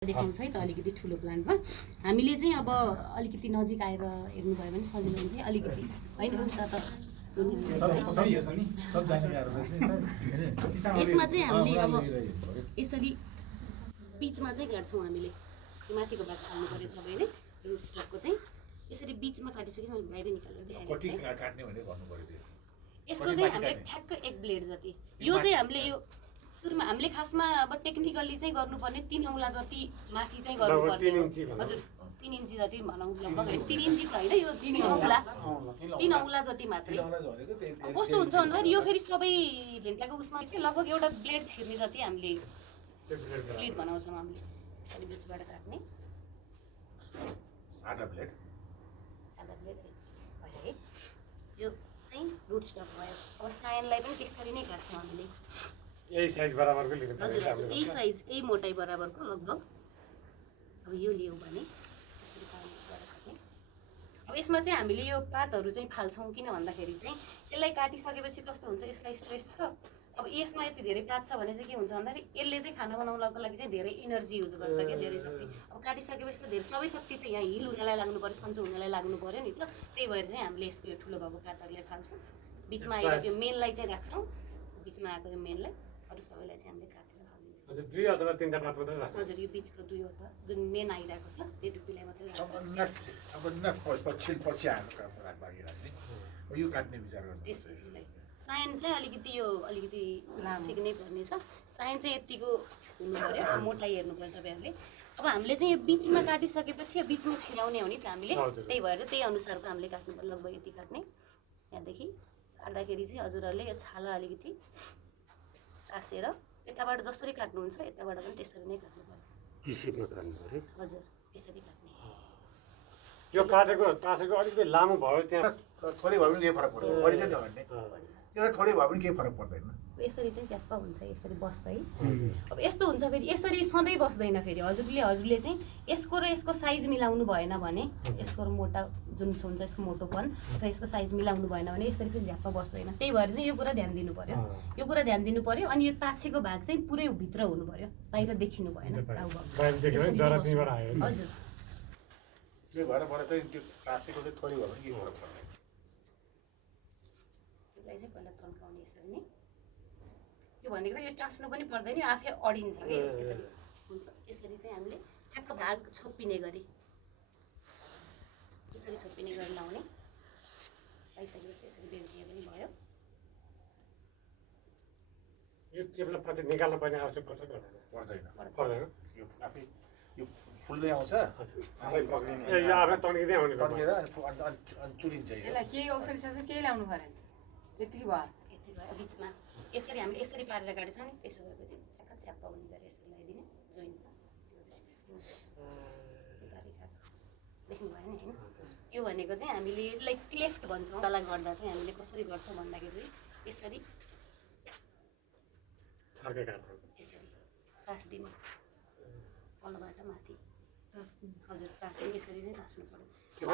देखाउँछ है त अलिकति ठुलो प्लान्टमा हामीले चाहिँ अब अलिकति नजिक आएर हेर्नुभयो भने सजिलो हुन्छ अलिकति हैन उता त यसमा चाहिँ हामीले अब यसरी बीचमा चाहिँ काट्छौँ हामीले माथिको भाग हाल्नु पर्यो सबैले रुट स्टकको चाहिँ यसरी बीचमा काटिसकेपछि मैले बाहिर निकालेर देखाइदिन्छु यसको चाहिँ हामीले ठ्याक्क एक ब्लेड जति यो चाहिँ हामीले यो सुरुमा हामीले खासमा अब टेक्निकली चाहिँ गर्नुपर्ने 3 औँला जति माथि चाहिँ गर्नुपर्ने हजुर 3 इन्ची जति भनौँ लगभग 3 इन्ची त होइन यो 3 औँला जति मात्रै कस्तो हुन्छ भन्दाखेरि यो फेरि सबै भेन्टाको उसमा चाहिँ लगभग एउटा ब्लेड छिर्ने जति हामीले स्लिट बनाउँछौँ हामीले यसरी बिचबाट काट्ने आधा ब्लेड भयो है यो चाहिँ रुट स्टक भयो अब सायनलाई पनि त्यसरी नै काट्छौँ हामीले यही साइज बराबरको लिनु पर्छ हजुर हजुर यही साइज यही मोटाइ बराबरको लगभग अब यो लियौँ भने यसरी साइजबाट काट्ने अब यसमा चाहिँ हामीले यो पातहरू चाहिँ फाल्छौँ किन भन्दाखेरि चाहिँ यसलाई काटिसकेपछि कस्तो हुन्छ यसलाई स्ट्रेस छ अब यसमा यति धेरै पात छ भने चाहिँ के हुन्छ भन्दाखेरि यसले चाहिँ खाना बनाउनको लागि चाहिँ धेरै एनर्जी युज गर्छ क्या धेरै शक्ति अब काटिसकेपछि त धेरै सबै शक्ति त यहाँ हिल हुनलाई लाग्नु पर्यो सन्चो हुनलाई लाग्नु पर्यो नि त त्यही भएर चाहिँ हामीले यसको यो ठुलो भएको पातहरूलाई फाल्छौँ बिचमा आएर त्यो मेनलाई चाहिँ राख्छौँ बिचमा आएको यो मेनलाई अरू सबैलाई चाहिँ हामीले काटेर हालिदिन्छौँ हजुर 2 अथवा 3 टा पात मात्रै राख्छ हजुर यो बिचको 2 वटा जुन मेन आइरहेको छ त्यो टुप्पीलाई मात्रै राख्छ पछि आएको काम बाँकी राख्ने यो काट्ने विचार गर्नु त्यसपछिलाई सायन चाहिँ अलिकति सिक्नै पर्ने छ सायन चाहिँ यतिको हुनु पर्यो मोटाइ हेर्नु पर्यो तपाईँहरूले अब हामीले चाहिँ यो बिचमा काटिसकेपछि यो बिचमा छिराउने हो नि त हामीले त्यही भएर त्यही अनुसारको हामीले काट्नु पर्यो लगभग यति काट्ने यहाँदेखि काट्दाखेरि चाहिँ हजुरहरूले यो छाला अलिकति तासेर यताबाट जसरी काट्नुहुन्छ यताबाट पनि त्यसरी नै काट्नु पर्यो किसिममा काट्नु पर्यो हजुर त्यसरी काट्ने यो काटेको तासेको अलिकति लामो भयो त्यहाँ थोरै भए पनि केही फरक पर्दैन बढी चाहिँ नभन्ने त्यसलाई थोरै भए पनि केही फरक पर्दैन यसरी चाहिँ च्याप्पा हुन्छ यसरी बस्छ है अब यस्तो हुन्छ फेरि यसरी सधैँ बस्दैन फेरि हजुरले चाहिँ यसको र यसको साइज मिलाउनु भएन भने यसको मोटा जुन हुन्छ यसको मोटोपन अथवा यसको साइज मिलाउनु भएन भने यसरी फेरि झ्याप्पा बस्दैन त्यही भएर चाहिँ यो कुरा ध्यान दिनु पर्यो अनि यो ताछेको भाग चाहिँ पुरै भित्र हुनु पर्यो बाहिर देखिनु भएन हजुर त्यो भएर चाहिँ त्यो तासेको चाहिँ थोरै भए पनि केही फरक पर्दैन यसलाई चाहिँ पहिला तन्काउने यसरी नै यो भनेको यो टाँस्नु पनि पर्दैन आफै अडिन्छ कि यसरी हुन्छ यसरी चाहिँ हामीले ठ्याक्क भाग छोपिने गरी यसरी छोपिने गरी लाउने आइसकेपछि यसरी बेच्ने पनि भयो यो केवल पछि निकाल्न पर्ने आवश्यक पर्छ पर्दैन यो आफै यो फुल्दै आउँछ यो आफै तन्किँदै आउने तन्केर अनि चुलिन्छ यसलाई केही औषधि सौषधि केही लाउनु परेन यति भयो बिचमा यसरी हामीले यसरी पारेर काटेछौँ नि त्यसो भएपछि ठ्याक्क च्याप्पा हुने गरी यसरी लगाइदिने जोइन्टमा देख्नु भयो नि होइन यो भनेको चाहिँ हामीले यसलाई क्लेफ्ट भन्छौँ तल गर्दा चाहिँ हामीले कसरी गर्छौँ भन्दाखेरि यसरी यसरी तास्दिने तलबाट माथि हजुर तास्ने यसरी चाहिँ तास्नु पर्यो हजुर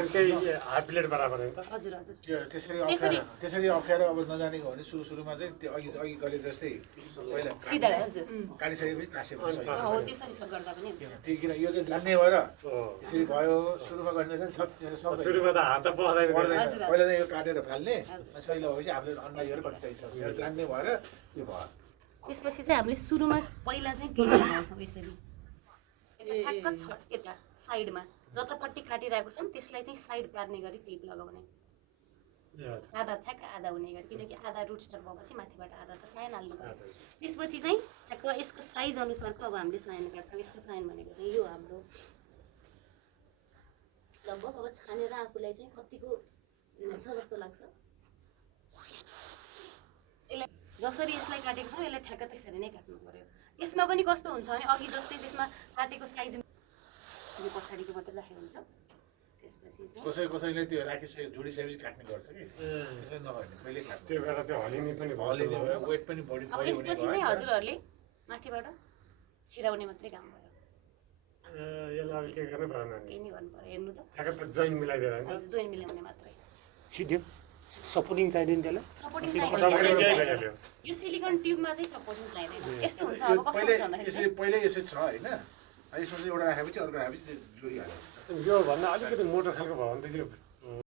त्यसरी अप्ठ्यारो अब नजानेको भने सुरुमा चाहिँ त्यो अघि गरे जस्तै पहिला सिधा हजुर काटिसकेपछि तासेपछि हो त्यसरी गर्दा पनि हुन्छ त्यो किन यो चाहिँ जान्ने भएर यसरी भयो सुरुमा गर्ने चाहिँ सुरुमा त हात पर्दैन पहिला चाहिँ यो काटेर फाल्ने सहिलो भएपछि आफूले अन्डाइहरू कति चाहिन्छ जान्ने भएर यो भयो त्यसपछि चाहिँ हामीले सुरुमा पहिला चाहिँ क्लिप लगाउँछौँ यसरी ठ्याक्क यता साइडमा जतापट्टि काटिरहेको छ त्यसलाई चाहिँ साइड पार्ने गरी क्लिप लगाउने आधा ठ्याक्क आधा हुने गरी किनकि आधा रुट स्टक भएपछि माथिबाट आधा त सायन हाल्नु पर्यो त्यसपछि चाहिँ ठ्याक्क यसको साइज अनुसारको अब हामीले सायन काट्छौँ यसको सायन भनेको चाहिँ यो हाम्रो लगभग अब छानेर आफूलाई चाहिँ कतिको हुन्छ जस्तो लाग्छ यसलाई जसरी यसलाई काटेको छौँ यसलाई ठ्याक्क त्यसरी नै काट्नु पर्यो यसमा पनि कस्तो हुन्छ भने अघि जस्तै त्यसमा काटेको साइज यो पछाडिको मात्रै राखेको हुन्छ त्यसपछि कसैले त्यो राखिसके जोडिसकेपछि काट्ने गर्छ कि त्यसै नगर्ने पहिले काट्ने त्यो बेला त्यो हलिने पनि हलिने भयो वेट पनि बढी अब यसपछि चाहिँ हजुरहरूले माथिबाट छिराउने मात्रै काम भयो यसलाई के गर्नु पर्दैन केही नै गर्नु पर्यो हेर्नु त ठ्याक्क जोइन मिलाइदिएर हैन हजुर जोइन मिलाउने मात्रै सिधै सपोर्टिङ चाहिदैन त्यसलाई सपोर्टिङ चाहिदैन यो सिलिकन ट्युबमा चाहिँ सपोर्टिङ चाहिदैन यस्तो हुन्छ अब कस्तो हुन्छ भन्दाखेरि पहिले यसो छ हैन यसमा चाहिँ एउटा राखेपछि अर्को राखेपछि जोडिहाल्यो यो भन्दा अलिकति मोटो खालको भयो भने त यो